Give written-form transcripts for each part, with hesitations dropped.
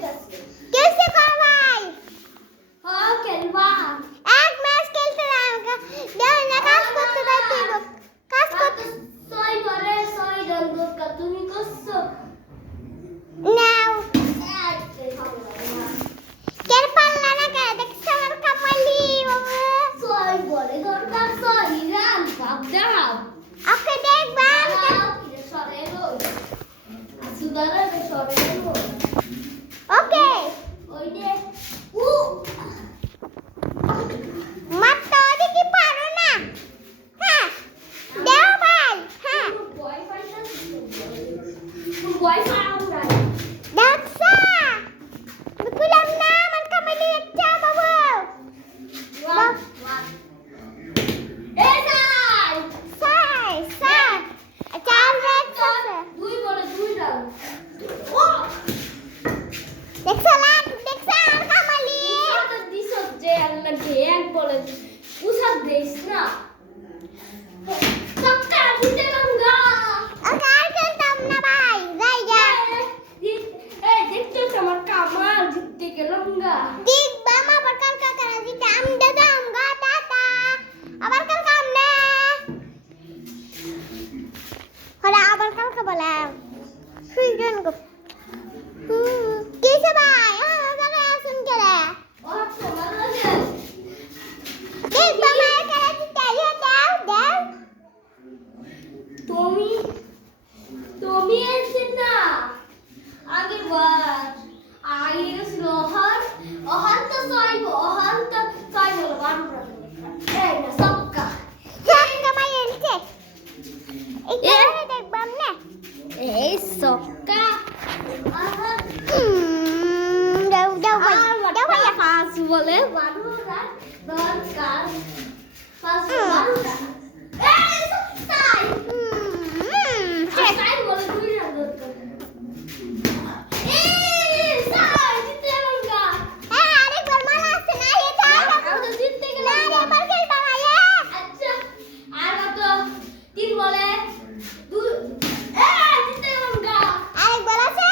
कैसे करो भाई? हाँ खेलवा एक मैच खेलते रहेंगे देव ना काज করতে দাও তুই কাজ করতে সই করে সই দন্দ তুমি করছো নাও কেন পারলা না কে দেখছ আমার কামালি বাবা সই বলে দরকার সই রান ভাব দাও ওকে দেখবা সরে রই সুদারে সরে রই ওকে ওই যে উ মাত্র দেখি পারো না হ্যাঁ দেও ভাই হ্যাঁ ওয়াইফাইটা ওয়াইফাই আমরা দেখছা বুকুলাম না আমার কামালি একটা বাবা ওয়ান এ যাই সাই সাই চার দেখছে দুই বলে দুই রান ও দেখছা লাগ দেখছা আমার কামালি উসাদ দিছ যে আল্লাহ যে এক বলে উসাদ দেইস না সবটা দিতে গঙ্গা ওকে আর খেলতাম না ভাই যাই যা এই দেখছো আমার কামাল জিততে গেলাম গা দিক বাম আবার কালকা করা দিতে আমি দাদাম গা টাটা আবার কালকা আমনে হলা আবার কালকা বলাম সুইজন গো কিসে ভাই আমার আসুন করে ও তোমার লাগে দিক বাম আর করা দিতে ইয়ে দাও দাও তুমি তুমি এসে না আগের বার আগে ছিল অহান তো সাইব বারো এই না সবকা সাঙ্গা মাই এলছে এই দেখবাম না এই সবকা আহা দাও দাও ভাই আর দাও ভাই পাঁচ বলে বারো রান দরকার পাঁচ বারো রান এই সবটাই সাই বলে দুই রান দরকার এই সাই জিতে গেলাম হ্যাঁ আরেকবার মারা আছে না এটা আমরা জিততে না গেলাম এবার খেলবা ভাই আচ্ছা আর কত তিন বলে দুই জিতে গেলাম আরেকবার আছে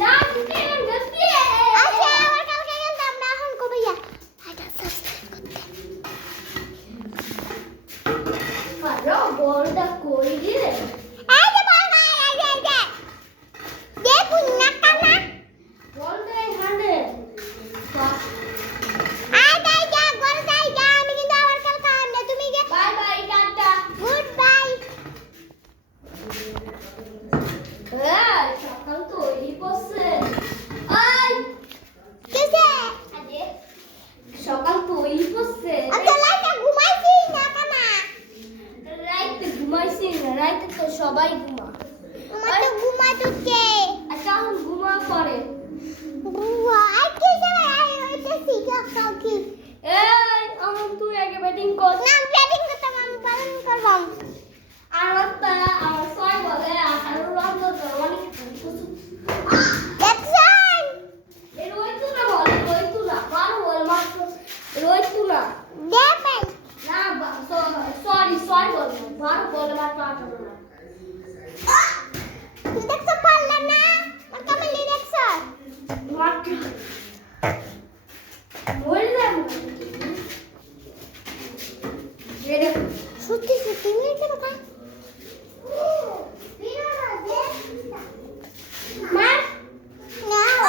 না জিতে গেলাম গতি আচ্ছা আবার কালকে খেলতাম না এখন কো ভাইয়া এটা সাবস্ক্রাইব করতে পারো বলটা কই দিলে এই যে বল ভাই এই যে দেখুন না কানা বলটা এখানে আই যাই যা গল যাই যা আমি কিন্তু আবার কালকে আমনে তুমি যে by bye tata good by সকাল তো ওই বসে আই কিসে আরে সকাল তো ওই বসে আচ্ছা লাইটা ঘুমাইছি না কানা রাইতে ঘুমাইছি না রাইতে তো সবাই ঘুমা আমার তো ঘুমাতুছে আচ্ছা এখন ঘুমা পরে বুয়া আই কিসে ভাই ওইটা শিখা খাও কি এই এখন তুই আগে ব্যাটিং কর না ব্যাটিং করতাম আমি পালন করবাম আর একটা আর ছয় বলে 18 রান তো অনেক কিছু দেখছেন এই রোহিত না বলে রোহিত না বারো বলে মাত্র রোহিত না দেখবেন না সরি সরি বলে বারো বলে মাত্র 18 রান তুই দেখতে পারলাম না আমার কামালি দেখছ মাত্র বললাম রে সত্যি সত্যি মেয়েছে বাবা মা নাও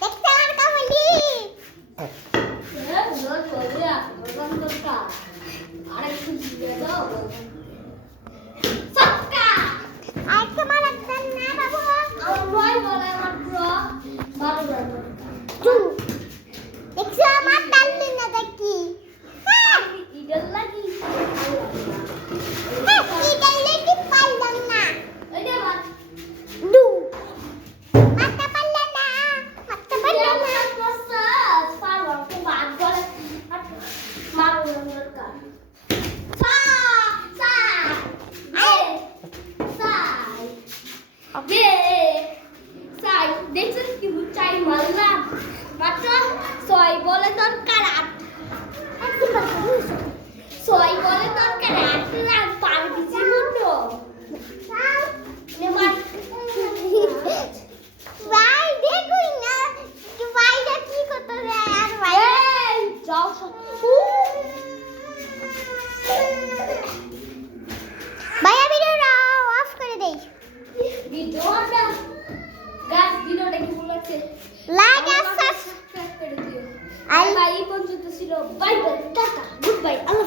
দেখতে আমার কামালি আরেকটু দিয়ে দাও সক্কা আর তোমার একদম না বাবু আমার নয় বলে মাত্র 12 রান টু দেখছ আমার তাল্লি না দেখি হ্যাঁ ইডল লাগি কি তাল্লি কি পারলাম না এই যে মাত্র দু মাথা পারলাম না মাথা পারলাম না Right? লাইক আর সাবস্ক্রাইব করে দিও আর বাই, এই পর্যন্ত ছিল। Bye bye, tata, good bye, আল্লাহ